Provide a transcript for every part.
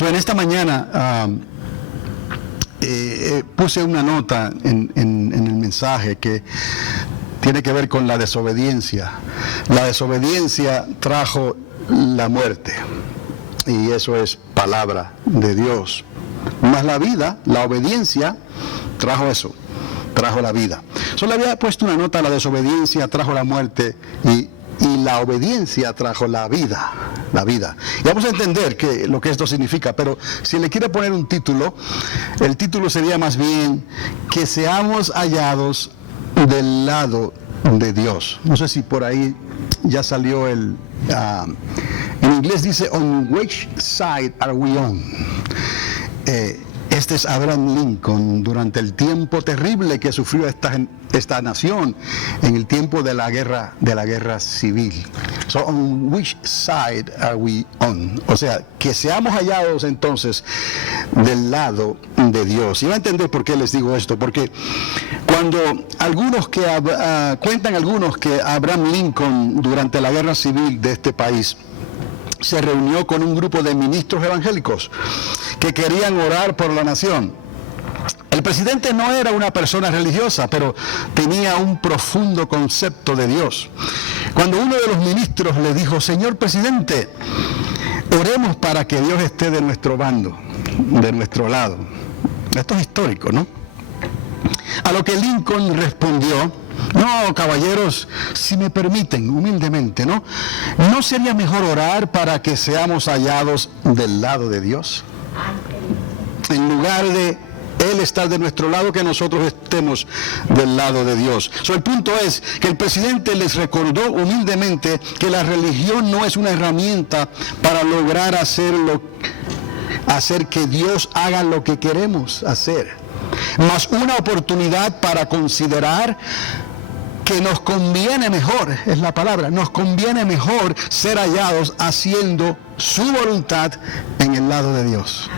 En esta mañana puse una nota en el mensaje que tiene que ver con la desobediencia. La desobediencia trajo la muerte, y eso es palabra de Dios. Más la vida, la obediencia trajo eso, trajo la vida. Le había puesto una nota: la desobediencia trajo la muerte y la obediencia trajo la vida. Y vamos a entender lo que esto significa, pero si le quiere poner un título, el título sería más bien que seamos hallados del lado de Dios. No sé si por ahí ya salió en inglés dice on which side are we on. Este es Abraham Lincoln durante el tiempo terrible que sufrió esta nación en el tiempo de la guerra civil. On which side are we on? O sea, que seamos hallados entonces del lado de Dios. Y va a entender por qué les digo esto, porque cuando cuentan algunos que Abraham Lincoln durante la guerra civil de este país se reunió con un grupo de ministros evangélicos que querían orar por la nación. El presidente no era una persona religiosa, pero tenía un profundo concepto de Dios. Cuando uno de los ministros le dijo: señor presidente, oremos para que Dios esté de nuestro bando, de nuestro lado. Esto es histórico, ¿no? A lo que Lincoln respondió: no, caballeros, si me permiten, humildemente, ¿no sería mejor orar para que seamos hallados del lado de Dios? En lugar de Él estar de nuestro lado, que nosotros estemos del lado de Dios. El punto es que el presidente les recordó humildemente que la religión no es una herramienta para lograr hacer que Dios haga lo que queremos hacer, más una oportunidad para considerar que nos conviene mejor, es la palabra, nos conviene mejor ser hallados haciendo su voluntad en el lado de Dios.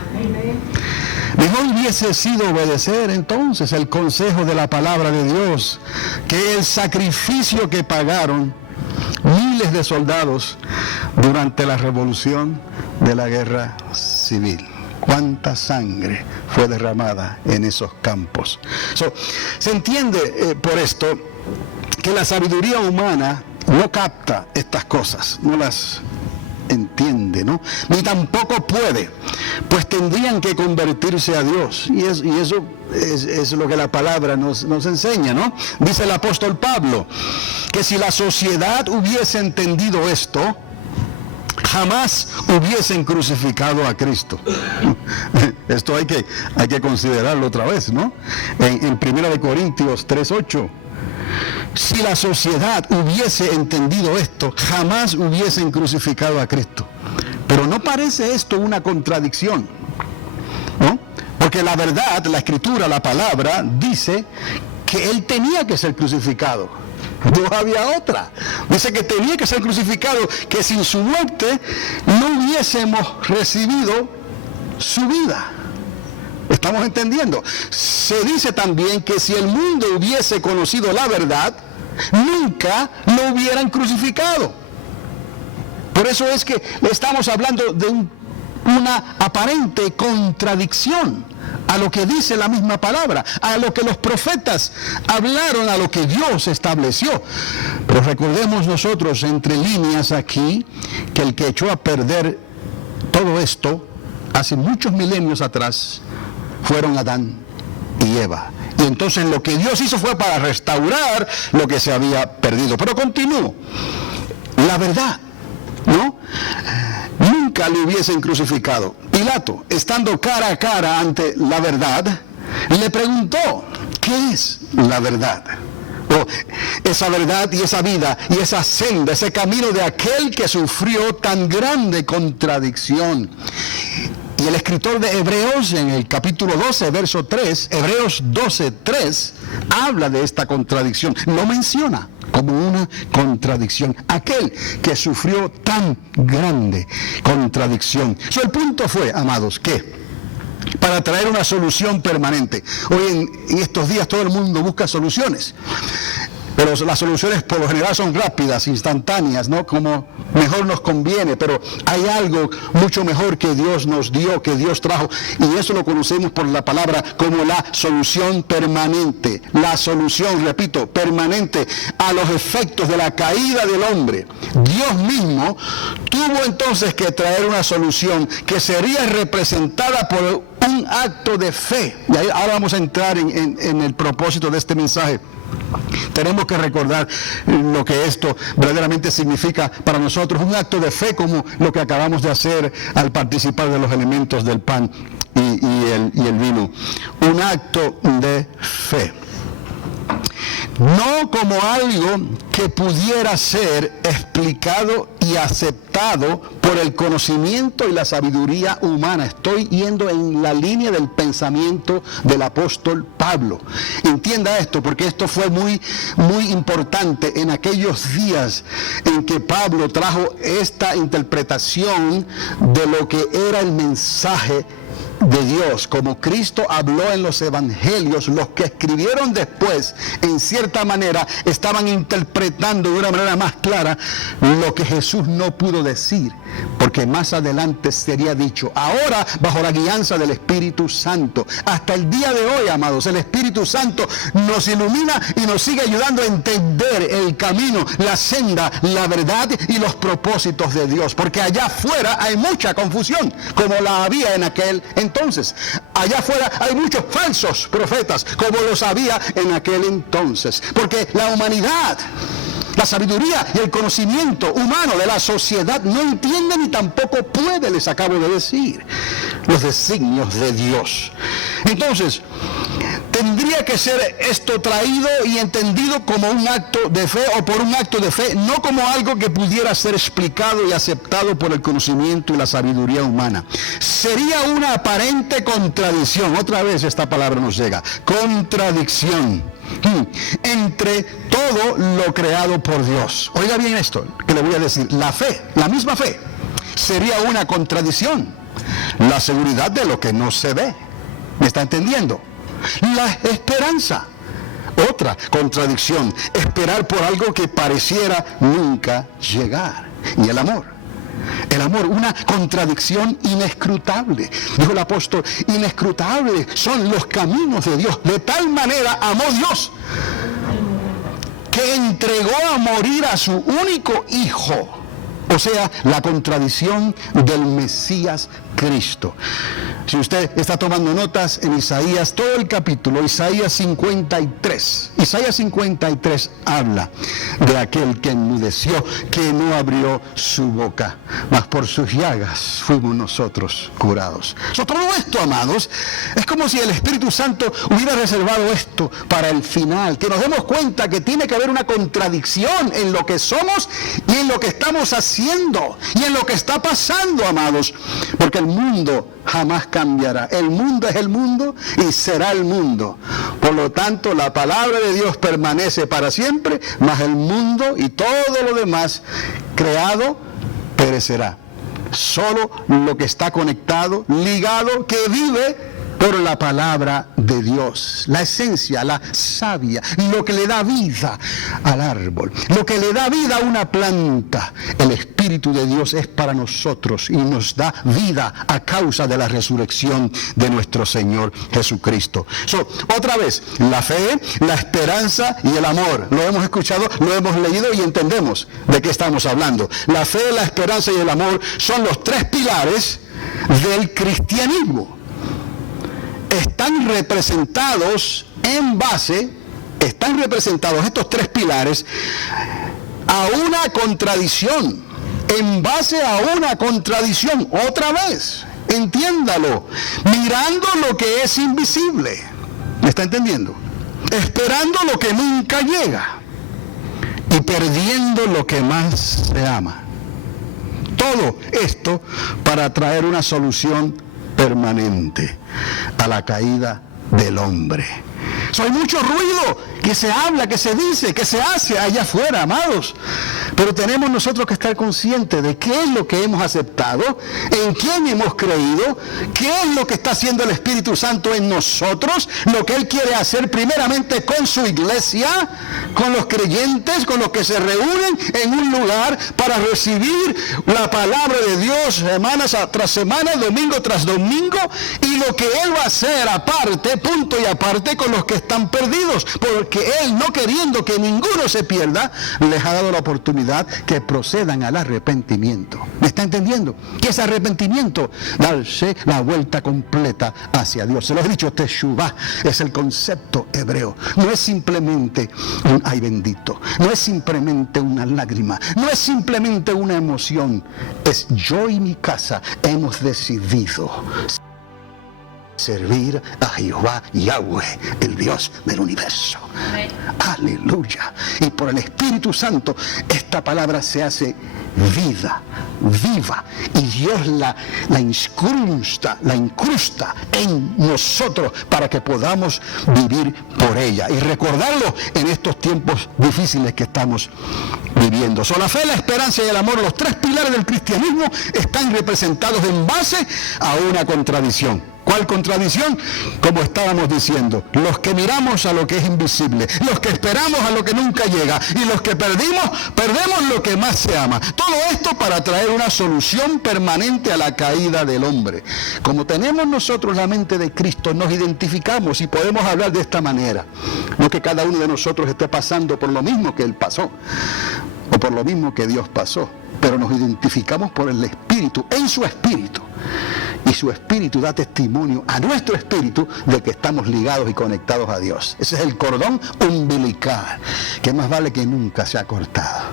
Mejor hubiese sido obedecer entonces el consejo de la palabra de Dios que el sacrificio que pagaron miles de soldados durante la revolución de la guerra civil. Cuánta sangre fue derramada en esos campos. Se entiende por esto que la sabiduría humana no capta estas cosas, no las entiende, ¿no? Ni tampoco puede, pues tendrían que convertirse a Dios. Y eso es lo que la palabra nos enseña, ¿no? Dice el apóstol Pablo que si la sociedad hubiese entendido esto, jamás hubiesen crucificado a Cristo. Esto hay que considerarlo otra vez, ¿no? En 1 Corintios 3:8. Si la sociedad hubiese entendido esto, jamás hubiesen crucificado a Cristo. Pero ¿no parece esto una contradicción? ¿No? Porque la verdad, la Escritura, la palabra, dice que Él tenía que ser crucificado. No había otra. Dice que tenía que ser crucificado, que sin su muerte no hubiésemos recibido su vida. ¿Estamos entendiendo? Se dice también que si el mundo hubiese conocido la verdad, nunca lo hubieran crucificado. Por eso es que estamos hablando de una aparente contradicción a lo que dice la misma palabra, a lo que los profetas hablaron, a lo que Dios estableció. Pero recordemos nosotros entre líneas aquí que el que echó a perder todo esto hace muchos milenios atrás fueron Adán y Eva. Y entonces lo que Dios hizo fue para restaurar lo que se había perdido. Pero continúo. La verdad, ¿no? Nunca le hubiesen crucificado. Pilato, estando cara a cara ante la verdad, le preguntó: ¿qué es la verdad? Esa verdad y esa vida y esa senda, ese camino de aquel que sufrió tan grande contradicción. Y el escritor de Hebreos, en el capítulo 12, verso 3, Hebreos 12, 3, habla de esta contradicción. Lo menciona como una contradicción. Aquel que sufrió tan grande contradicción. El punto fue, amados, que para traer una solución permanente. Hoy en estos días todo el mundo busca soluciones. Pero las soluciones por lo general son rápidas, instantáneas, ¿no? Como mejor nos conviene, pero hay algo mucho mejor que Dios nos dio, que Dios trajo, y eso lo conocemos por la palabra como la solución permanente. La solución, repito, permanente a los efectos de la caída del hombre. Dios mismo tuvo entonces que traer una solución que sería representada por un acto de fe. Y ahora vamos a entrar en el propósito de este mensaje. Tenemos que recordar lo que esto verdaderamente significa para nosotros, un acto de fe como lo que acabamos de hacer al participar de los elementos del pan y el vino. Un acto de fe. No como algo que pudiera ser explicado y aceptado por el conocimiento y la sabiduría humana. Estoy yendo en la línea del pensamiento del apóstol Pablo. Entienda esto, porque esto fue muy, muy importante en aquellos días en que Pablo trajo esta interpretación de lo que era el mensaje de Dios. Como Cristo habló en los evangelios, los que escribieron después, en cierta manera, estaban interpretando de una manera más clara lo que Jesús no pudo decir, porque más adelante sería dicho. Ahora, bajo la guianza del Espíritu Santo, hasta el día de hoy, amados, el Espíritu Santo nos ilumina y nos sigue ayudando a entender el camino, la senda, la verdad y los propósitos de Dios, porque allá afuera hay mucha confusión, como la había en aquel entonces. Allá afuera hay muchos falsos profetas, como los había en aquel entonces, porque la humanidad, la sabiduría y el conocimiento humano de la sociedad no entiende ni tampoco puede, les acabo de decir, los designios de Dios. Entonces, tendría que ser esto traído y entendido como un acto de fe, o por un acto de fe, no como algo que pudiera ser explicado y aceptado por el conocimiento y la sabiduría humana. Sería una aparente contradicción, otra vez esta palabra nos llega, contradicción, entre todo lo creado por Dios. Oiga bien esto que le voy a decir, la fe, la misma fe, sería una contradicción. La seguridad de lo que no se ve, ¿me está entendiendo? La esperanza, otra contradicción, esperar por algo que pareciera nunca llegar. Y el amor, una contradicción inescrutable. Dijo el apóstol, inescrutables son los caminos de Dios. De tal manera amó Dios que entregó a morir a su único hijo. O sea, la contradicción del Mesías Cristo. Si usted está tomando notas en Isaías, todo el capítulo, Isaías 53. Isaías 53 habla de aquel que enmudeció, que no abrió su boca, mas por sus llagas fuimos nosotros curados. Todo esto, amados, es como si el Espíritu Santo hubiera reservado esto para el final, que nos demos cuenta que tiene que haber una contradicción en lo que somos y en lo que estamos haciendo y en lo que está pasando, amados, porque el mundo jamás cambiará. El mundo es el mundo y será el mundo. Por lo tanto, la palabra de Dios permanece para siempre, mas el mundo y todo lo demás creado perecerá. Solo lo que está conectado, ligado, que vive por la palabra de Dios, la esencia, la savia, lo que le da vida al árbol, lo que le da vida a una planta. El Espíritu de Dios es para nosotros y nos da vida a causa de la resurrección de nuestro Señor Jesucristo. Otra vez, la fe, la esperanza y el amor. Lo hemos escuchado, lo hemos leído y entendemos de qué estamos hablando. La fe, la esperanza y el amor son los tres pilares del cristianismo. Están representados estos tres pilares a una contradicción, en base a una contradicción, otra vez, entiéndalo, mirando lo que es invisible, ¿me está entendiendo? Esperando lo que nunca llega y perdiendo lo que más se ama. Todo esto para traer una solución permanente a la caída del hombre. Hay mucho ruido que se habla, que se dice, que se hace allá afuera, amados. Pero tenemos nosotros que estar conscientes de qué es lo que hemos aceptado, en quién hemos creído, qué es lo que está haciendo el Espíritu Santo en nosotros, lo que Él quiere hacer primeramente con su iglesia, con los creyentes, con los que se reúnen en un lugar para recibir la palabra de Dios semana tras semana, domingo tras domingo, y lo que Él va a hacer aparte, punto y aparte, con los que están perdidos, porque Él, no queriendo que ninguno se pierda, les ha dado la oportunidad que procedan al arrepentimiento. ¿Me está entendiendo? Que ese arrepentimiento, darse la vuelta completa hacia Dios. Se lo he dicho, Teshuvah es el concepto hebreo. No es simplemente un ay bendito, no es simplemente una lágrima, no es simplemente una emoción. Es yo y mi casa hemos decidido servir a Jehová Yahweh, el Dios del universo. Amén. Aleluya. Y por el Espíritu Santo esta palabra se hace vida, viva, y Dios la incrusta en nosotros para que podamos vivir por ella y recordarlo en estos tiempos difíciles que estamos viviendo. La fe, la esperanza y el amor, los tres pilares del cristianismo, están representados en base a una contradicción. ¿Cuál contradicción? Como estábamos diciendo, los que miramos a lo que es invisible, los que esperamos a lo que nunca llega, y los que perdemos lo que más se ama. Todo esto para traer una solución permanente a la caída del hombre. Como tenemos nosotros la mente de Cristo, nos identificamos y podemos hablar de esta manera. No que cada uno de nosotros esté pasando por lo mismo que Él pasó, o por lo mismo que Dios pasó, pero nos identificamos por el Espíritu, en su Espíritu. Y su Espíritu da testimonio a nuestro espíritu de que estamos ligados y conectados a Dios. Ese es el cordón umbilical, que más vale que nunca se ha cortado,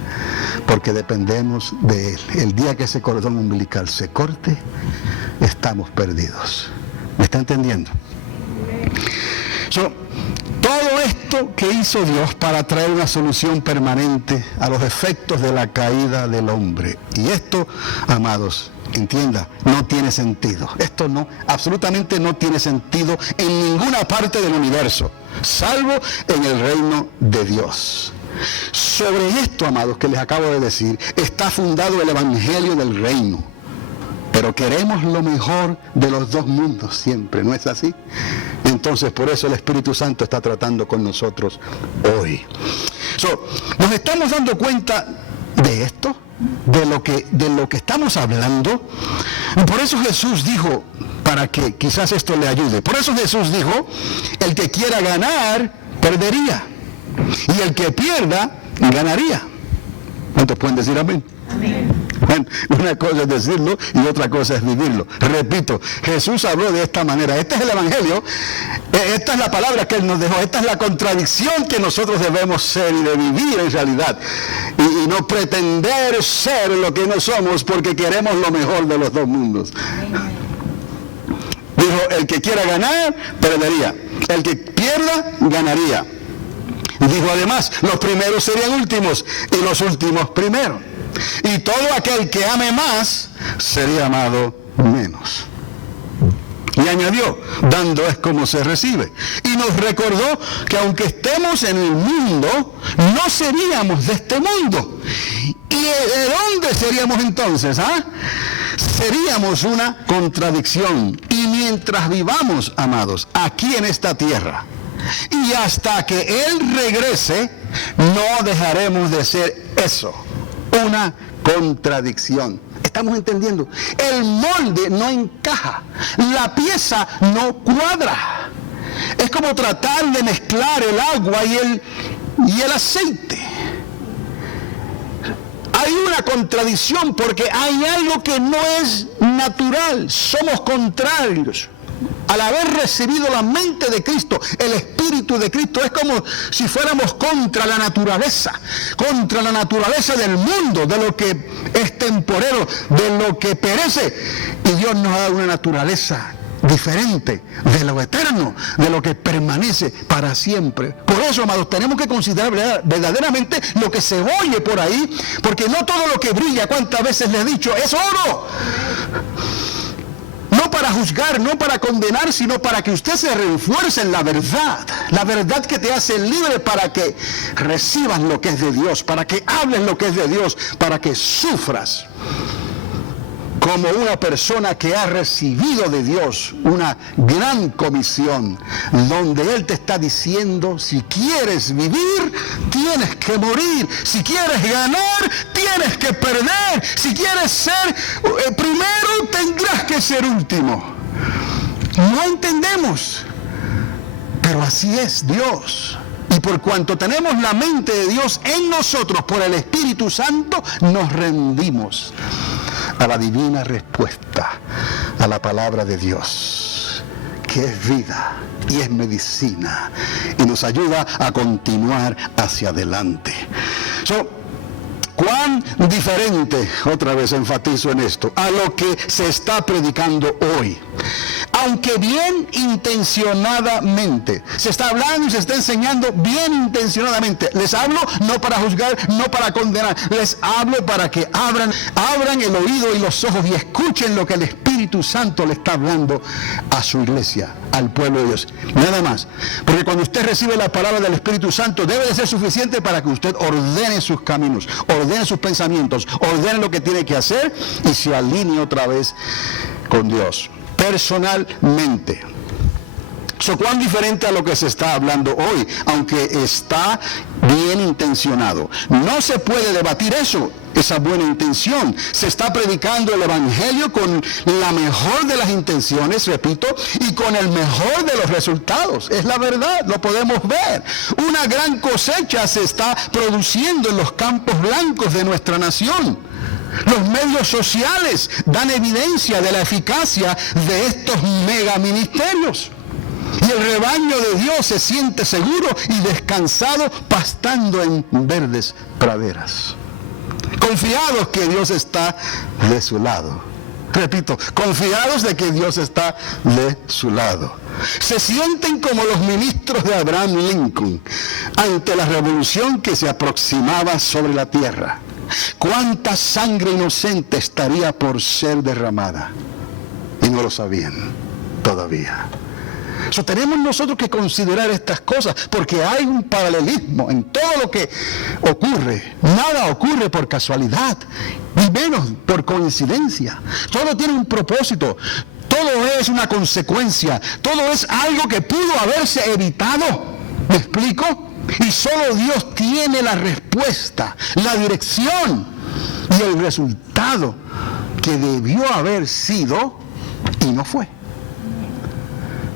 porque dependemos de Él. El día que ese cordón umbilical se corte, estamos perdidos. ¿Me está entendiendo? Todo esto que hizo Dios para traer una solución permanente a los efectos de la caída del hombre. Y esto, amados, entienda, no tiene sentido. Esto absolutamente no tiene sentido en ninguna parte del universo, salvo en el reino de Dios. Sobre esto, amados, que les acabo de decir, está fundado el Evangelio del Reino. Pero queremos lo mejor de los dos mundos siempre, ¿no es así? Entonces, por eso el Espíritu Santo está tratando con nosotros hoy. Nos estamos dando cuenta de esto, de lo que estamos hablando. Por eso Jesús dijo, para que quizás esto le ayude, por eso Jesús dijo, el que quiera ganar, perdería. Y el que pierda, ganaría. ¿Cuántos pueden decir amén? Amén. Bueno, una cosa es decirlo y otra cosa es vivirlo. Repito, Jesús habló de esta manera. Este es el Evangelio, esta es la palabra que Él nos dejó, esta es la contradicción que nosotros debemos ser y de vivir en realidad. Y no pretender ser lo que no somos porque queremos lo mejor de los dos mundos. Dijo, el que quiera ganar, perdería. El que pierda, ganaría. Dijo además, los primeros serían últimos y los últimos primeros. Y todo aquel que ame más, sería amado menos. Y añadió, dando es como se recibe. Y nos recordó que aunque estemos en el mundo, no seríamos de este mundo. ¿Y de dónde seríamos entonces? Seríamos una contradicción. Y mientras vivamos, amados, aquí en esta tierra, y hasta que Él regrese, no dejaremos de ser eso, una contradicción. ¿Estamos entendiendo? El molde no encaja, la pieza no cuadra. Es como tratar de mezclar el agua y el aceite. Hay una contradicción porque hay algo que no es natural, somos contrarios. Al haber recibido la mente de Cristo, el Espíritu de Cristo, es como si fuéramos contra la naturaleza del mundo, de lo que es temporero, de lo que perece. Y Dios nos ha dado una naturaleza diferente de lo eterno, de lo que permanece para siempre. Por eso, amados, tenemos que considerar verdaderamente lo que se oye por ahí, porque no todo lo que brilla, cuántas veces le he dicho, es oro. No para juzgar, no para condenar, sino para que usted se refuerce en la verdad que te hace libre, para que recibas lo que es de Dios, para que hables lo que es de Dios, para que sufras como una persona que ha recibido de Dios una gran comisión, donde Él te está diciendo: si quieres vivir, tienes que morir; si quieres ganar, tienes que perder; si quieres ser primero, tendrás que ser último. No entendemos, pero así es Dios. Y por cuanto tenemos la mente de Dios en nosotros por el Espíritu Santo, nos rendimos a la divina respuesta, a la palabra de Dios, que es vida y es medicina, y nos ayuda a continuar hacia adelante. ¿Cuán diferente, otra vez enfatizo en esto, a lo que se está predicando hoy? Aunque bien intencionadamente, se está hablando y se está enseñando bien intencionadamente. Les hablo no para juzgar, no para condenar. Les hablo para que abran el oído y los ojos y escuchen lo que el Espíritu Santo le está hablando a su iglesia, al pueblo de Dios. Nada más. Porque cuando usted recibe la palabra del Espíritu Santo, debe de ser suficiente para que usted ordene sus caminos, ordene sus pensamientos, ordene lo que tiene que hacer y se alinee otra vez con Dios personalmente. ¿Cuán diferente a lo que se está hablando hoy? Aunque está bien intencionado. No se puede debatir eso, esa buena intención. Se está predicando el Evangelio con la mejor de las intenciones, repito, y con el mejor de los resultados. Es la verdad, lo podemos ver. Una gran cosecha se está produciendo en los campos blancos de nuestra nación. Los medios sociales dan evidencia de la eficacia de estos megaministerios. Y el rebaño de Dios se siente seguro y descansado, pastando en verdes praderas, confiados que Dios está de su lado. Repito, confiados de que Dios está de su lado. Se sienten como los ministros de Abraham Lincoln ante la revolución que se aproximaba sobre la tierra. ¿Cuánta sangre inocente estaría por ser derramada? Y no lo sabían todavía. Tenemos nosotros que considerar estas cosas, porque hay un paralelismo en todo lo que ocurre. Nada ocurre por casualidad, ni menos por coincidencia. Todo tiene un propósito, todo es una consecuencia, todo es algo que pudo haberse evitado. ¿Me explico? Y solo Dios tiene la respuesta, la dirección y el resultado que debió haber sido y no fue.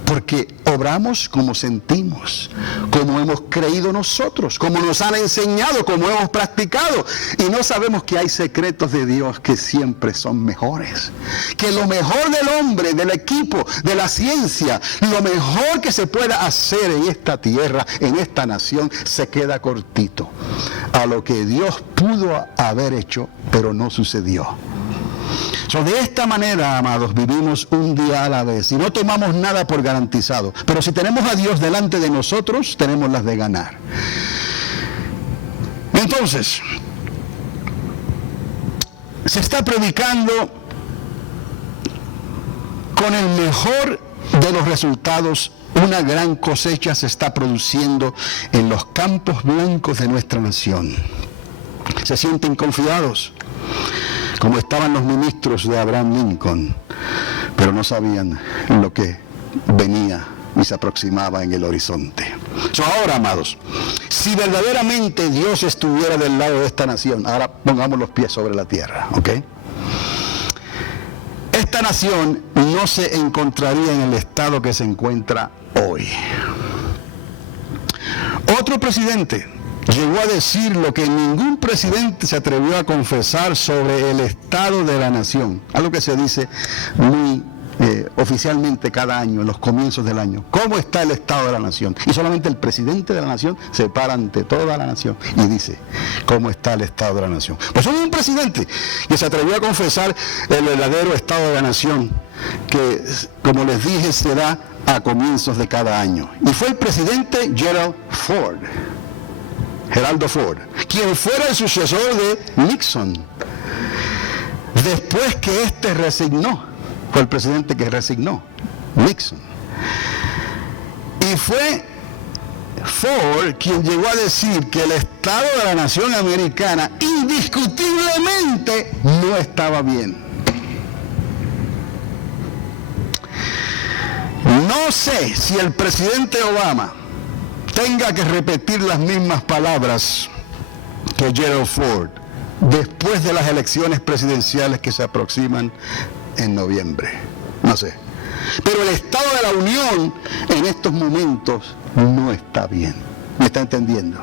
Porque obramos como sentimos, como hemos creído nosotros, como nos han enseñado, como hemos practicado. Y no sabemos que hay secretos de Dios que siempre son mejores. Que lo mejor del hombre, del equipo, de la ciencia, lo mejor que se pueda hacer en esta tierra, en esta nación, se queda cortito a lo que Dios pudo haber hecho, pero no sucedió. De esta manera, amados, vivimos un día a la vez y no tomamos nada por garantizado. Pero si tenemos a Dios delante de nosotros, tenemos las de ganar. Entonces, se está predicando con el mejor de los resultados. Una gran cosecha se está produciendo en los campos blancos de nuestra nación. Se sienten confiados, como estaban los ministros de Abraham Lincoln, pero no sabían lo que venía y se aproximaba en el horizonte. Ahora, amados, si verdaderamente Dios estuviera del lado de esta nación, ahora pongamos los pies sobre la tierra, ¿ok? Esta nación no se encontraría en el estado que se encuentra hoy. Otro presidente llegó a decir lo que ningún presidente se atrevió a confesar sobre el estado de la nación. Algo que se dice muy oficialmente cada año, en los comienzos del año. ¿Cómo está el estado de la nación? Y solamente el presidente de la nación se para ante toda la nación y dice cómo está el estado de la nación. Pues hubo un presidente que se atrevió a confesar el verdadero estado de la nación, que, como les dije, se da a comienzos de cada año. Y fue el presidente Gerald Ford. Geraldo Ford, quien fuera el sucesor de Nixon, después que éste resignó fue el presidente que resignó, Nixon. Y fue Ford quien llegó a decir que el Estado de la Nación Americana indiscutiblemente no estaba bien. No sé si el presidente Obama tenga que repetir las mismas palabras que Gerald Ford después de las elecciones presidenciales que se aproximan en noviembre. No sé. Pero el Estado de la Unión en estos momentos no está bien. ¿Me está entendiendo?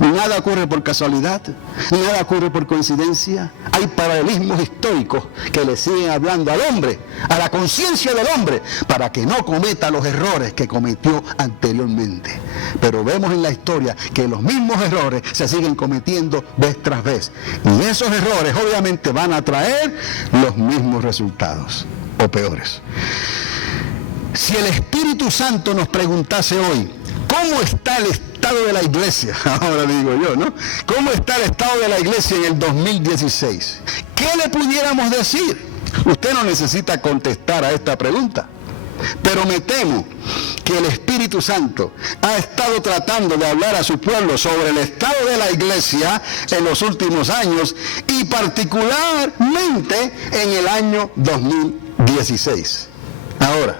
Nada ocurre por casualidad, nada ocurre por coincidencia. Hay paralelismos históricos que le siguen hablando al hombre, a la conciencia del hombre, para que no cometa los errores que cometió anteriormente. Pero vemos en la historia que los mismos errores se siguen cometiendo vez tras vez. Y esos errores obviamente van a traer los mismos resultados, o peores. Si el Espíritu Santo nos preguntase hoy, ¿cómo está el estado de la iglesia? Ahora digo yo, ¿no? ¿Cómo está el estado de la iglesia en el 2016? ¿Qué le pudiéramos decir? Usted no necesita contestar a esta pregunta, pero me temo que el Espíritu Santo ha estado tratando de hablar a su pueblo sobre el estado de la iglesia en los últimos años y particularmente en el año 2016. Ahora,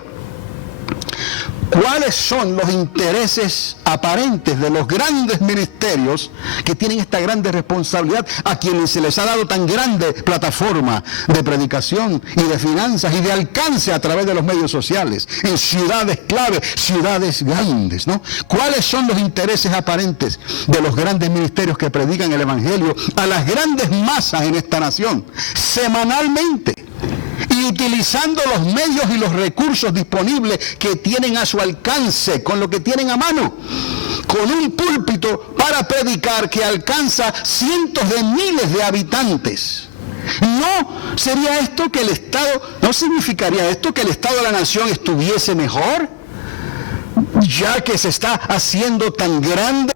¿cuáles son los intereses aparentes de los grandes ministerios que tienen esta grande responsabilidad, a quienes se les ha dado tan grande plataforma de predicación y de finanzas y de alcance a través de los medios sociales, en ciudades clave, ciudades grandes, ¿no? ¿Cuáles son los intereses aparentes de los grandes ministerios que predican el Evangelio a las grandes masas en esta nación, semanalmente? Y utilizando los medios y los recursos disponibles que tienen a su alcance, con lo que tienen a mano, con un púlpito para predicar que alcanza cientos de miles de habitantes. ¿No sería esto que el Estado, no significaría esto que el Estado de la nación estuviese mejor? Ya que se está haciendo tan grande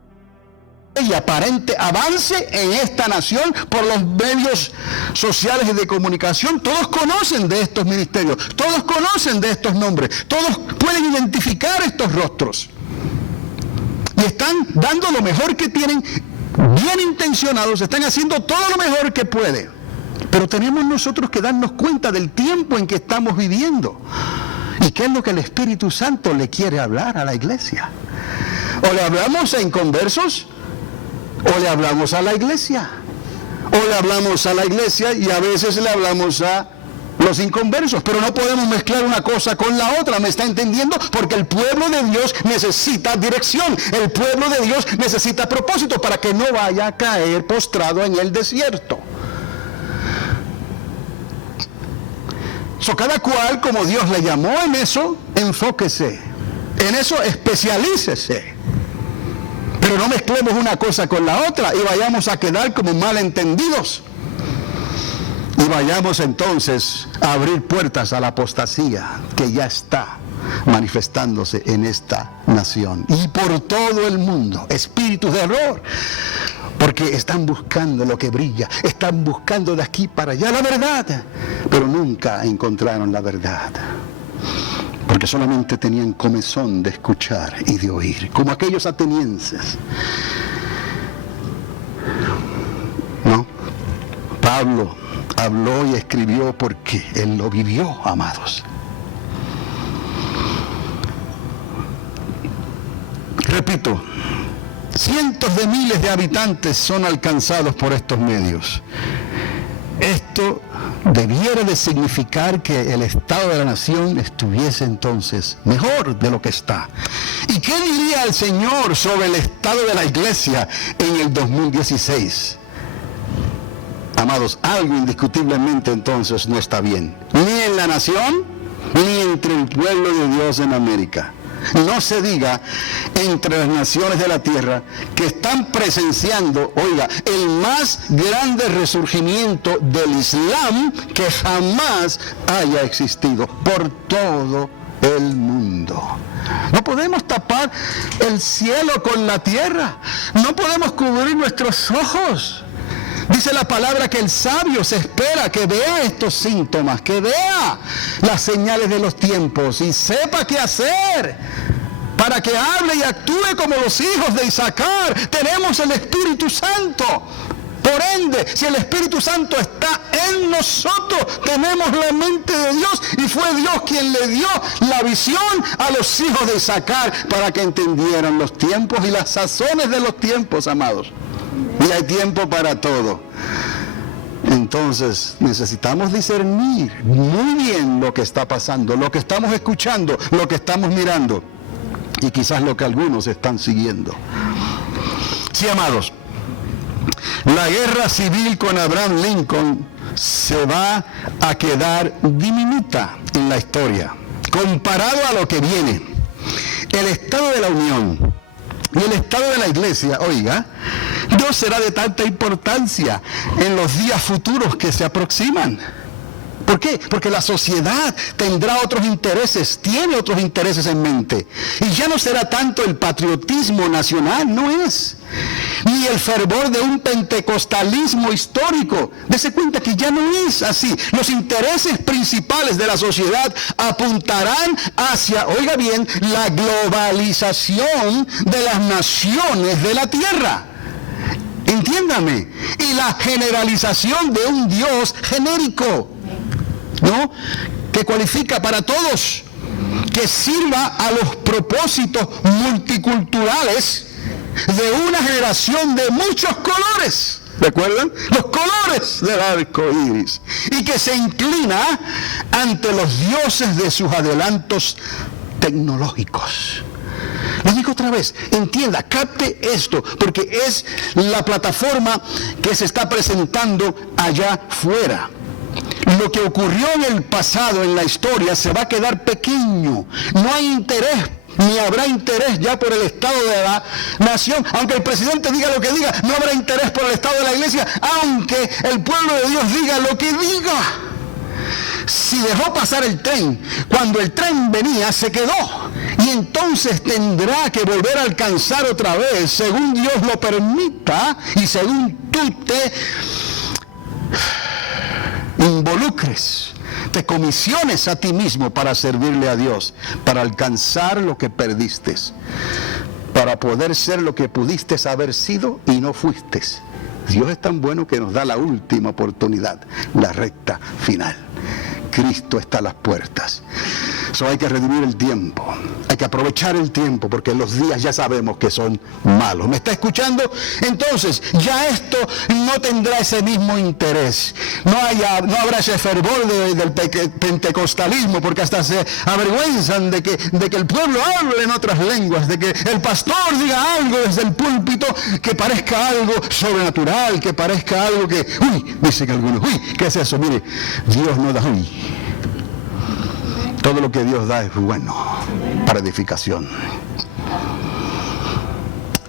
y aparente avance en esta nación por los medios sociales y de comunicación. Todos conocen de estos ministerios, todos conocen de estos nombres, todos pueden identificar estos rostros y están dando lo mejor que tienen, bien intencionados, están haciendo todo lo mejor que pueden, pero tenemos nosotros que darnos cuenta del tiempo en que estamos viviendo y qué es lo que el Espíritu Santo le quiere hablar a la iglesia. O le hablamos a inconversos, o le hablamos a la iglesia, o le hablamos a la iglesia y a veces le hablamos a los inconversos, pero no podemos mezclar una cosa con la otra, ¿me está entendiendo? Porque el pueblo de Dios necesita dirección, el pueblo de Dios necesita propósito para que no vaya a caer postrado en el desierto. Cada cual, como Dios le llamó en eso, enfóquese, en eso especialícese. Pero no mezclemos una cosa con la otra y vayamos a quedar como malentendidos. Y vayamos entonces a abrir puertas a la apostasía que ya está manifestándose en esta nación. Y por todo el mundo, espíritus de error. Porque están buscando lo que brilla, están buscando de aquí para allá la verdad, pero nunca encontraron la verdad. Porque solamente tenían comezón de escuchar y de oír, como aquellos atenienses. No, Pablo habló y escribió porque él lo vivió, amados. Repito, cientos de miles de habitantes son alcanzados por estos medios. Esto debiera de significar que el estado de la nación estuviese entonces mejor de lo que está. ¿Y qué diría el Señor sobre el estado de la iglesia en el 2016? Amados, algo indiscutiblemente entonces no está bien, ni en la nación, ni entre el pueblo de Dios en América. No se diga entre las naciones de la tierra que están presenciando, oiga, el más grande resurgimiento del Islam que jamás haya existido por todo el mundo. No podemos tapar el cielo con la tierra, no podemos cubrir nuestros ojos. Dice la palabra que el sabio se espera que vea estos síntomas, que vea las señales de los tiempos y sepa qué hacer para que hable y actúe como los hijos de Isaacar. Tenemos el Espíritu Santo. Por ende, si el Espíritu Santo está en nosotros, tenemos la mente de Dios, y fue Dios quien le dio la visión a los hijos de Isaacar para que entendieran los tiempos y las sazones de los tiempos, amados. Y hay tiempo para todo. Entonces necesitamos discernir muy bien lo que está pasando, lo que estamos escuchando, lo que estamos mirando y quizás lo que algunos están siguiendo. Sí, amados, la guerra civil con Abraham Lincoln se va a quedar diminuta en la historia comparado a lo que viene. El estado de la Unión y el estado de la iglesia, oiga, no será de tanta importancia en los días futuros que se aproximan. ¿Por qué? Porque la sociedad tendrá otros intereses, tiene otros intereses en mente. Y ya no será tanto el patriotismo nacional, no es. Ni el fervor de un pentecostalismo histórico. Dese cuenta que ya no es así. Los intereses principales de la sociedad apuntarán hacia, oiga bien, la globalización de las naciones de la tierra. Entiéndame. Y la generalización de un Dios genérico, ¿no? Que cualifica para todos, que sirva a los propósitos multiculturales de una generación de muchos colores. ¿Recuerdan? Los colores del arco iris. Y que se inclina ante los dioses de sus adelantos tecnológicos. Lo digo otra vez, entienda, capte esto, porque es la plataforma que se está presentando allá fuera. Lo que ocurrió en el pasado, en la historia, se va a quedar pequeño. No hay interés, ni habrá interés ya por el estado de la nación. Aunque el presidente diga lo que diga, no habrá interés por el estado de la iglesia, aunque el pueblo de Dios diga lo que diga. Si dejó pasar el tren, cuando el tren venía, se quedó. Y entonces tendrá que volver a alcanzar otra vez, según Dios lo permita, y según tú te involucres, te comisiones a ti mismo para servirle a Dios, para alcanzar lo que perdiste, para poder ser lo que pudiste haber sido y no fuiste. Dios es tan bueno que nos da la última oportunidad, la recta final. Cristo está a las puertas. Eso hay que redimir el tiempo, hay que aprovechar el tiempo, porque los días ya sabemos que son malos. ¿Me está escuchando? Entonces ya esto no tendrá ese mismo interés, no habrá ese fervor del pentecostalismo, porque hasta se avergüenzan de que el pueblo hable en otras lenguas, de que el pastor diga algo desde el púlpito que parezca algo sobrenatural, que parezca algo que, dicen algunos, ¿qué es eso? Mire, Dios no da, todo lo que Dios da es bueno para edificación.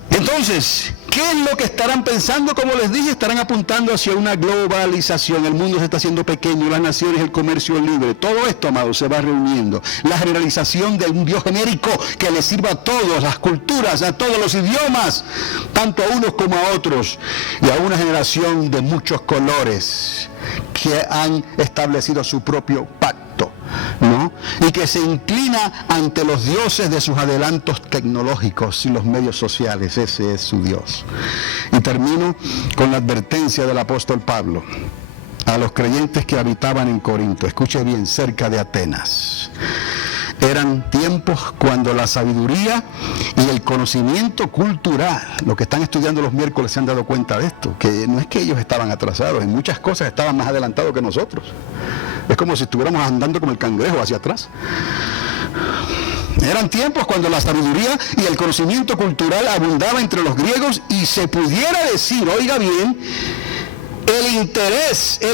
Entonces, ¿qué es lo que estarán pensando? Como les dije, estarán apuntando hacia una globalización. El mundo se está haciendo pequeño, las naciones, el comercio libre. Todo esto, amados, se va reuniendo. La generalización de un Dios genérico que le sirva a todas las culturas, a todos los idiomas, tanto a unos como a otros, y a una generación de muchos colores que han establecido su propio pacto, ¿no? Y que se inclina ante los dioses de sus adelantos tecnológicos y los medios sociales. Ese es su Dios. Y termino con la advertencia del apóstol Pablo a los creyentes que habitaban en Corinto. Escuche bien, cerca de Atenas. Eran tiempos cuando la sabiduría y el conocimiento cultural, los que están estudiando los miércoles se han dado cuenta de esto, que no es que ellos estaban atrasados, en muchas cosas estaban más adelantados que nosotros. Es como si estuviéramos andando como el cangrejo hacia atrás. Eran tiempos cuando la sabiduría y el conocimiento cultural abundaba entre los griegos y se pudiera decir, oiga bien, el interés de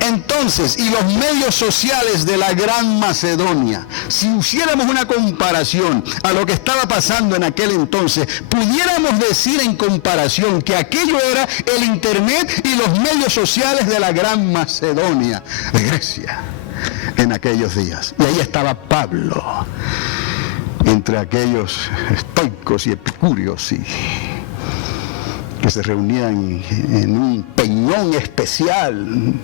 entonces y los medios sociales de la Gran Macedonia, si hiciéramos una comparación a lo que estaba pasando en aquel entonces, pudiéramos decir en comparación que aquello era el internet y los medios sociales de la Gran Macedonia, de Grecia, en aquellos días. Y ahí estaba Pablo, entre aquellos estoicos y epicúreos y que se reunían en un peñón especial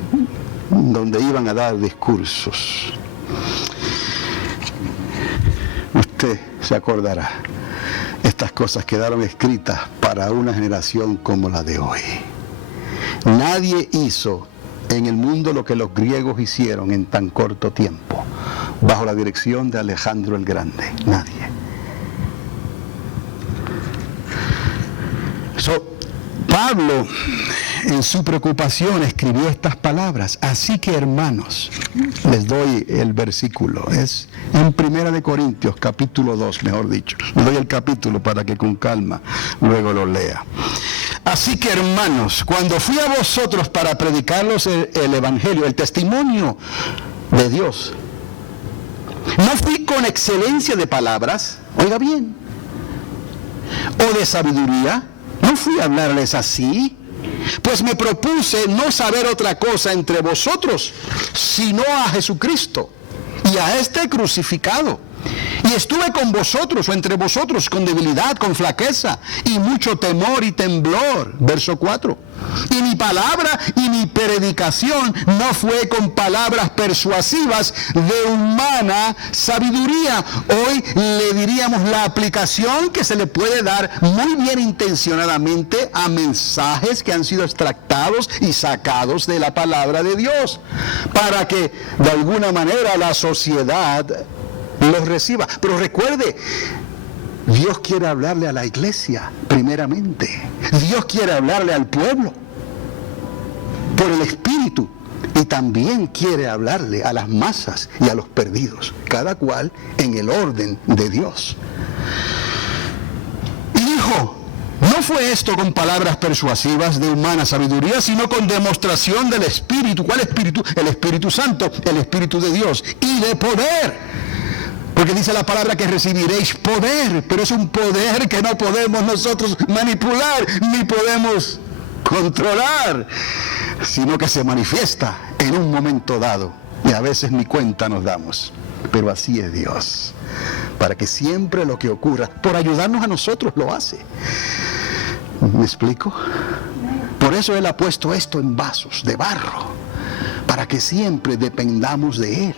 donde iban a dar discursos. Usted se acordará, estas cosas quedaron escritas para una generación como la de hoy. Nadie hizo en el mundo lo que los griegos hicieron en tan corto tiempo, bajo la dirección de Alejandro el Grande. Nadie. Pablo, en su preocupación, escribió estas palabras. Así que, hermanos, les doy el versículo. Es en 1 Corintios, capítulo 2, mejor dicho. Les doy el capítulo para que con calma luego lo lea. Así que, hermanos, cuando fui a vosotros para predicarlos el evangelio, el testimonio de Dios, no fui con excelencia de palabras, oiga bien, o de sabiduría. No fui a hablarles así, pues me propuse no saber otra cosa entre vosotros, sino a Jesucristo y a este crucificado. Y estuve con vosotros o entre vosotros con debilidad, con flaqueza y mucho temor y temblor. Verso 4. Y mi palabra y mi predicación no fue con palabras persuasivas de humana sabiduría. Hoy le diríamos la aplicación que se le puede dar muy bien intencionadamente a mensajes que han sido extractados y sacados de la palabra de Dios, para que de alguna manera la sociedad los reciba. Pero recuerde, Dios quiere hablarle a la iglesia primeramente. Dios quiere hablarle al pueblo por el Espíritu, y también quiere hablarle a las masas y a los perdidos, cada cual en el orden de Dios. Y dijo, no fue esto con palabras persuasivas de humana sabiduría, sino con demostración del Espíritu. ¿Cuál Espíritu? El Espíritu Santo, el Espíritu de Dios, y de poder. Porque dice la palabra que recibiréis poder, pero es un poder que no podemos nosotros manipular, ni podemos controlar, sino que se manifiesta en un momento dado, y a veces ni cuenta nos damos. Pero así es Dios, para que siempre lo que ocurra, por ayudarnos a nosotros, lo hace. ¿Me explico? Por eso Él ha puesto esto en vasos de barro, para que siempre dependamos de Él,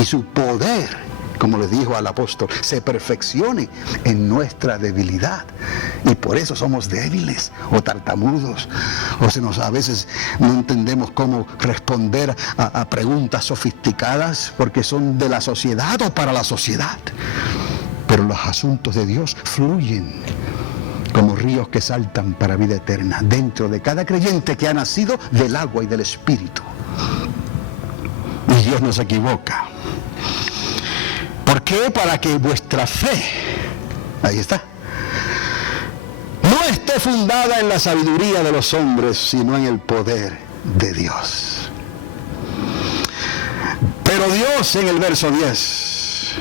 y su poder, como le dijo al apóstol, se perfeccione en nuestra debilidad. Y por eso somos débiles o tartamudos, o a veces no entendemos cómo responder a preguntas sofisticadas porque son de la sociedad o para la sociedad. Pero los asuntos de Dios fluyen como ríos que saltan para vida eterna dentro de cada creyente que ha nacido del agua y del Espíritu. Y Dios no se equivoca. ¿Por qué? Para que vuestra fe, ahí está, no esté fundada en la sabiduría de los hombres, sino en el poder de Dios. Pero Dios, en el verso 10,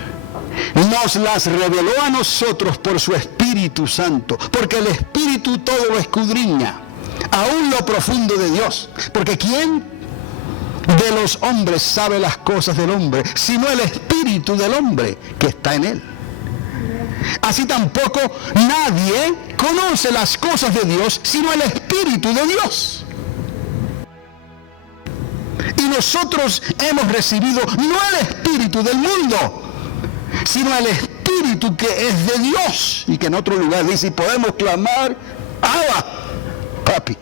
nos las reveló a nosotros por su Espíritu Santo, porque el Espíritu todo lo escudriña, aún lo profundo de Dios. Porque ¿quién de los hombres sabe las cosas del hombre, sino el Espíritu del hombre que está en él? Así tampoco nadie conoce las cosas de Dios, sino el Espíritu de Dios. Y nosotros hemos recibido no el espíritu del mundo, sino el Espíritu que es de Dios, y que en otro lugar dice, y podemos clamar, Abba, papi,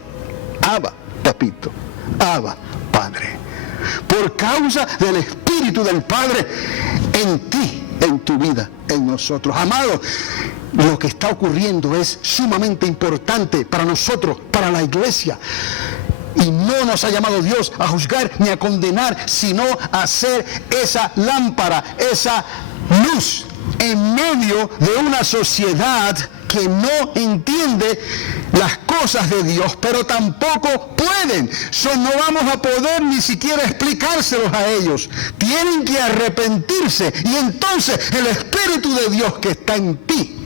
Abba, papito, Abba, Padre. Por causa del Espíritu del Padre en ti, en tu vida, en nosotros. Amado, lo que está ocurriendo es sumamente importante para nosotros, para la iglesia. Y no nos ha llamado Dios a juzgar ni a condenar, sino a ser esa lámpara, esa luz en medio de una sociedad que no entiende las cosas de Dios, pero tampoco pueden. No vamos a poder ni siquiera explicárselos a ellos. Tienen que arrepentirse, y entonces el Espíritu de Dios que está en ti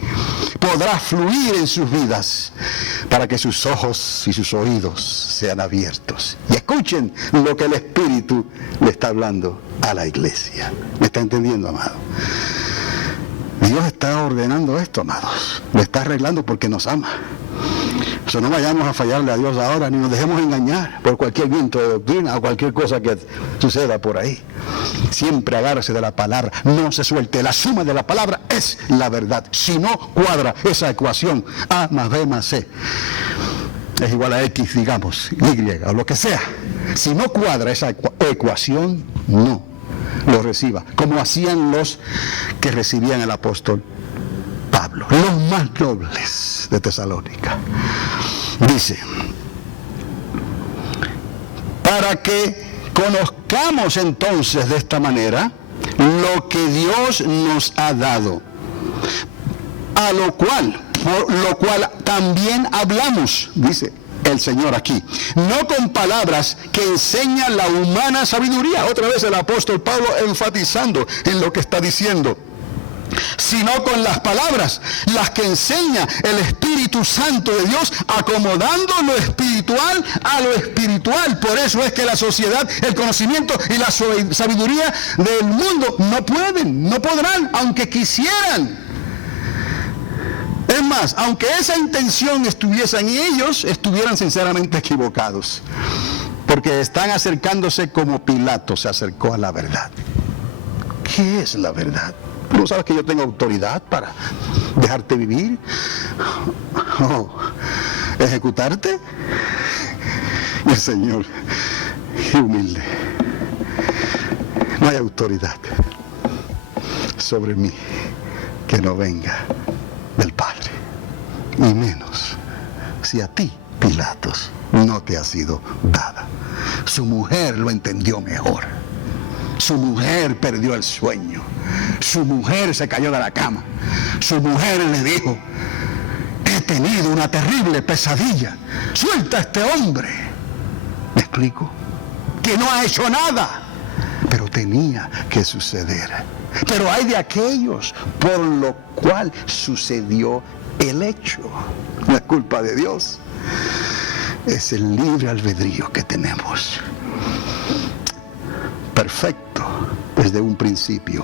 podrá fluir en sus vidas para que sus ojos y sus oídos sean abiertos y escuchen lo que el Espíritu le está hablando a la iglesia. ¿Me está entendiendo, amado? Dios está ordenando esto, amados. Lo está arreglando porque nos ama. So, no vayamos a fallarle a Dios ahora, ni nos dejemos engañar por cualquier viento de doctrina o cualquier cosa que suceda por ahí. Siempre agárrese de la palabra, no se suelte. La suma de la palabra es la verdad. Si no cuadra esa ecuación, A más B más C es igual a X, digamos, Y o lo que sea. Si no cuadra esa ecuación, no lo reciba, como hacían los que recibían el apóstol Pablo, los más nobles de Tesalónica. Dice, para que conozcamos entonces de esta manera lo que Dios nos ha dado, por lo cual también hablamos, dice el Señor aquí, no con palabras que enseñan la humana sabiduría. Otra vez el apóstol Pablo enfatizando en lo que está diciendo, sino con las palabras, las que enseña el Espíritu Santo de Dios, acomodando lo espiritual a lo espiritual. Por eso es que la sociedad, el conocimiento y la sabiduría del mundo no podrán, aunque quisieran. Es más, aunque esa intención estuviese en ellos, estuvieran sinceramente equivocados, porque están acercándose como Pilato se acercó a la verdad. ¿Qué es la verdad? ¿Tú no sabes que yo tengo autoridad para dejarte vivir? ¿O ejecutarte? Y el Señor, humilde, no hay autoridad sobre mí que no venga del Padre, y menos si a ti, Pilatos, no te ha sido dada. Su mujer lo entendió mejor. Su mujer perdió el sueño. Su mujer se cayó de la cama. Su mujer le dijo, he tenido una terrible pesadilla. Suelta a este hombre. ¿Me explico? Que no ha hecho nada, pero tenía que suceder. Pero hay de aquellos por lo cual sucedió el hecho. No es culpa de Dios. Es el libre albedrío que tenemos. Perfecto desde un principio,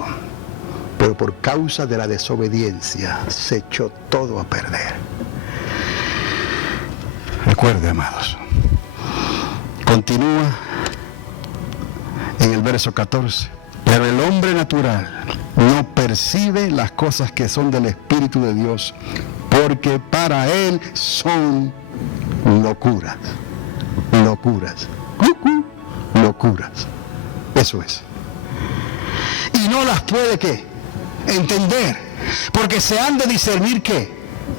pero por causa de la desobediencia se echó todo a perder. Recuerde, amados, continúa en el verso 14, pero el hombre natural no percibe las cosas que son del Espíritu de Dios, porque para él son locuras. Eso es. Y no las puede, ¿qué? Entender, porque se han de discernir, ¿qué?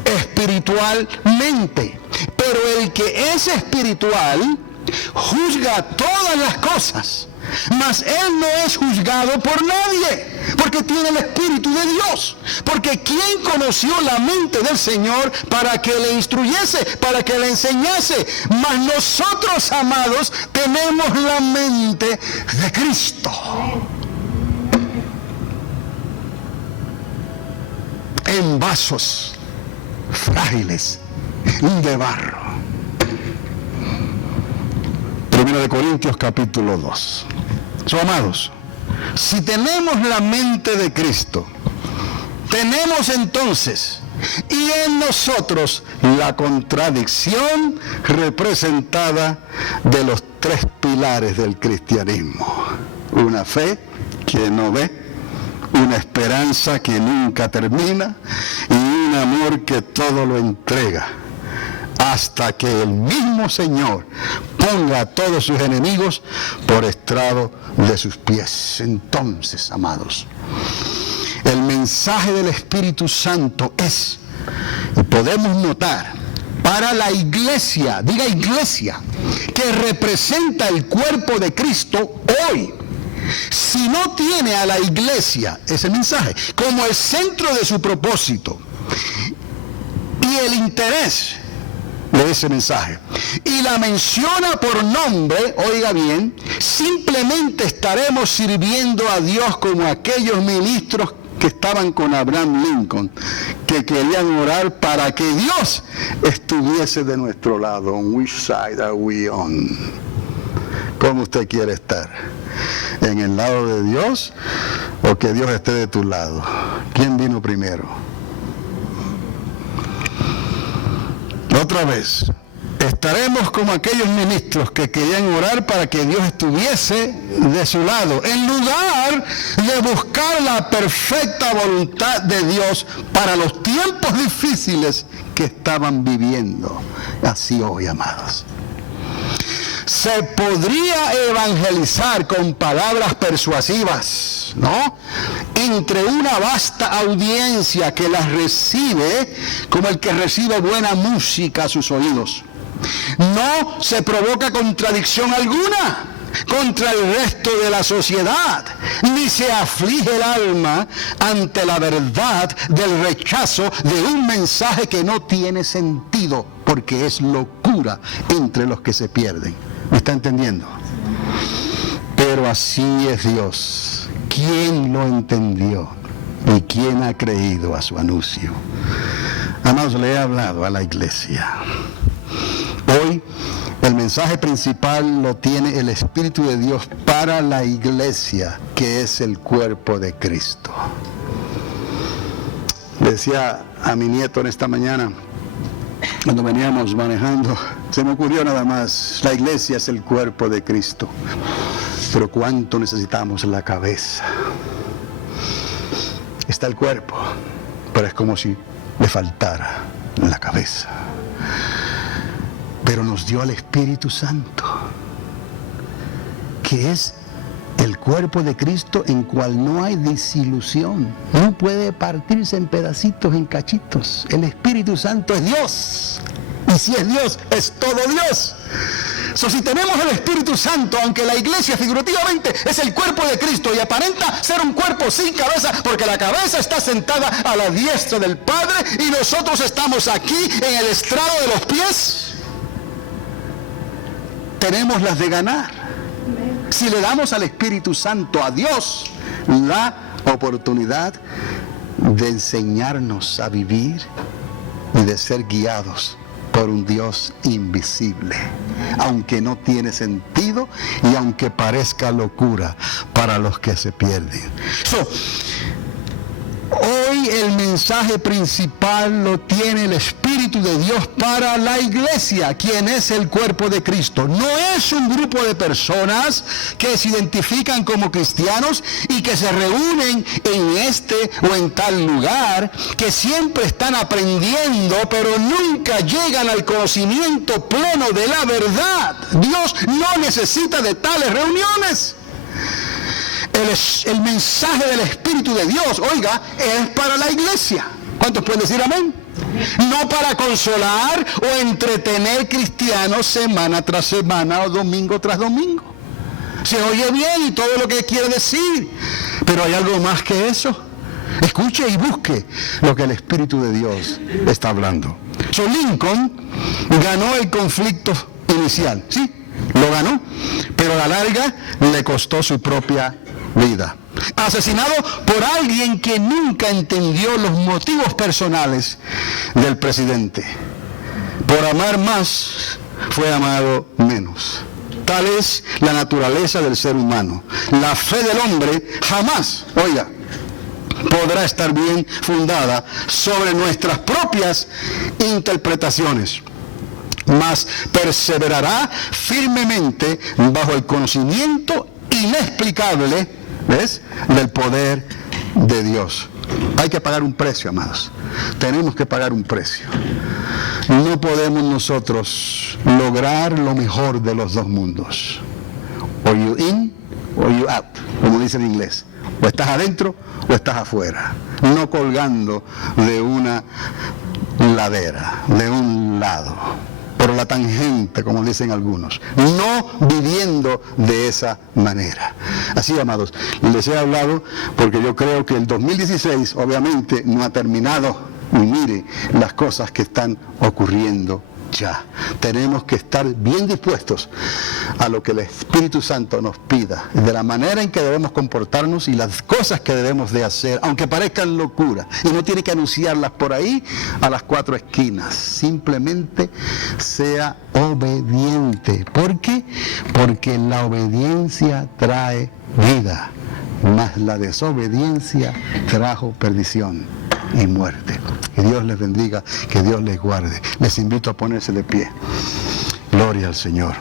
Espiritualmente. Pero el que es espiritual juzga todas las cosas, mas él no es juzgado por nadie, porque tiene el Espíritu de Dios. Porque ¿quién conoció la mente del Señor para que le instruyese, para que le enseñase? Mas nosotros, amados, tenemos la mente de Cristo. En vasos frágiles de barro. 1 Corintios capítulo 2. Amados, si tenemos la mente de Cristo, tenemos entonces y en nosotros la contradicción representada de los tres pilares del cristianismo: una fe que no ve, una esperanza que nunca termina y un amor que todo lo entrega, hasta que el mismo Señor ponga a todos sus enemigos por estrado de sus pies. Entonces, amados, el mensaje del Espíritu Santo es, y podemos notar, para la iglesia, diga iglesia, que representa el cuerpo de Cristo hoy. Si no tiene a la iglesia ese mensaje como el centro de su propósito y el interés de ese mensaje, y la menciona por nombre, oiga bien, simplemente estaremos sirviendo a Dios como aquellos ministros que estaban con Abraham Lincoln, que querían orar para que Dios estuviese de nuestro lado. On which side are we on? ¿Cómo usted quiere estar? ¿En el lado de Dios o que Dios esté de tu lado? ¿Quién vino primero? otra vez. Estaremos como aquellos ministros que querían orar para que Dios estuviese de su lado, en lugar de buscar la perfecta voluntad de Dios para los tiempos difíciles que estaban viviendo. Así hoy, amados. Se podría evangelizar con palabras persuasivas, ¿no? Entre una vasta audiencia que las recibe como el que recibe buena música a sus oídos. No se provoca contradicción alguna contra el resto de la sociedad, ni se aflige el alma ante la verdad del rechazo de un mensaje que no tiene sentido, porque es locura entre los que se pierden. ¿Me está entendiendo? Pero así es Dios. ¿Quién lo entendió? ¿Y quién ha creído a su anuncio? Amados, le he hablado a la iglesia. Hoy el mensaje principal lo tiene el Espíritu de Dios para la iglesia, que es el cuerpo de Cristo. Le decía a mi nieto en esta mañana, cuando veníamos manejando, se me ocurrió nada más, la iglesia es el cuerpo de Cristo, pero cuánto necesitamos la cabeza. Está el cuerpo, pero es como si le faltara la cabeza. Pero nos dio al Espíritu Santo, que es el cuerpo de Cristo en cual no hay disilusión. No puede partirse en pedacitos, en cachitos. El Espíritu Santo es Dios. Y si es Dios, es todo Dios. Si tenemos el Espíritu Santo, aunque la iglesia figurativamente es el cuerpo de Cristo y aparenta ser un cuerpo sin cabeza, porque la cabeza está sentada a la diestra del Padre y nosotros estamos aquí en el estrado de los pies, tenemos las de ganar. Si le damos al Espíritu Santo, a Dios, la oportunidad de enseñarnos a vivir y de ser guiados por un Dios invisible, aunque no tiene sentido y aunque parezca locura para los que se pierden. Hoy el mensaje principal lo tiene el Espíritu de Dios para la iglesia, quien es el cuerpo de Cristo. No es un grupo de personas que se identifican como cristianos y que se reúnen en este o en tal lugar, que siempre están aprendiendo, pero nunca llegan al conocimiento pleno de la verdad. Dios no necesita de tales reuniones. El mensaje del Espíritu de Dios, oiga, es para la iglesia. ¿Cuántos pueden decir amén? No para consolar o entretener cristianos semana tras semana o domingo tras domingo. Se oye bien y todo lo que quiere decir, pero hay algo más que eso. Escuche y busque lo que el Espíritu de Dios está hablando. Lincoln ganó el conflicto inicial, ¿sí? Lo ganó, pero a la larga le costó su propia vida. Asesinado por alguien que nunca entendió los motivos personales del presidente. Por amar más, fue amado menos. Tal es la naturaleza del ser humano. La fe del hombre jamás, oiga, podrá estar bien fundada sobre nuestras propias interpretaciones, mas perseverará firmemente bajo el conocimiento inexplicable, ¿ves?, del poder de Dios. Hay que pagar un precio, amados. Tenemos que pagar un precio. No podemos nosotros lograr lo mejor de los dos mundos. Or you in, or you out, como dice en inglés. O estás adentro o estás afuera. No colgando de una ladera, de un lado, por la tangente, como dicen algunos, no viviendo de esa manera. Así, amados, les he hablado porque yo creo que el 2016 obviamente no ha terminado, y mire las cosas que están ocurriendo ya. Tenemos que estar bien dispuestos a lo que el Espíritu Santo nos pida, de la manera en que debemos comportarnos y las cosas que debemos de hacer, aunque parezcan locura, y no tiene que anunciarlas por ahí a las 4 esquinas. Simplemente sea obediente. ¿Por qué? Porque la obediencia trae vida, mas la desobediencia trajo perdición. y muerte. Que Dios les bendiga, que Dios les guarde. Les invito a ponerse de pie. Gloria al Señor.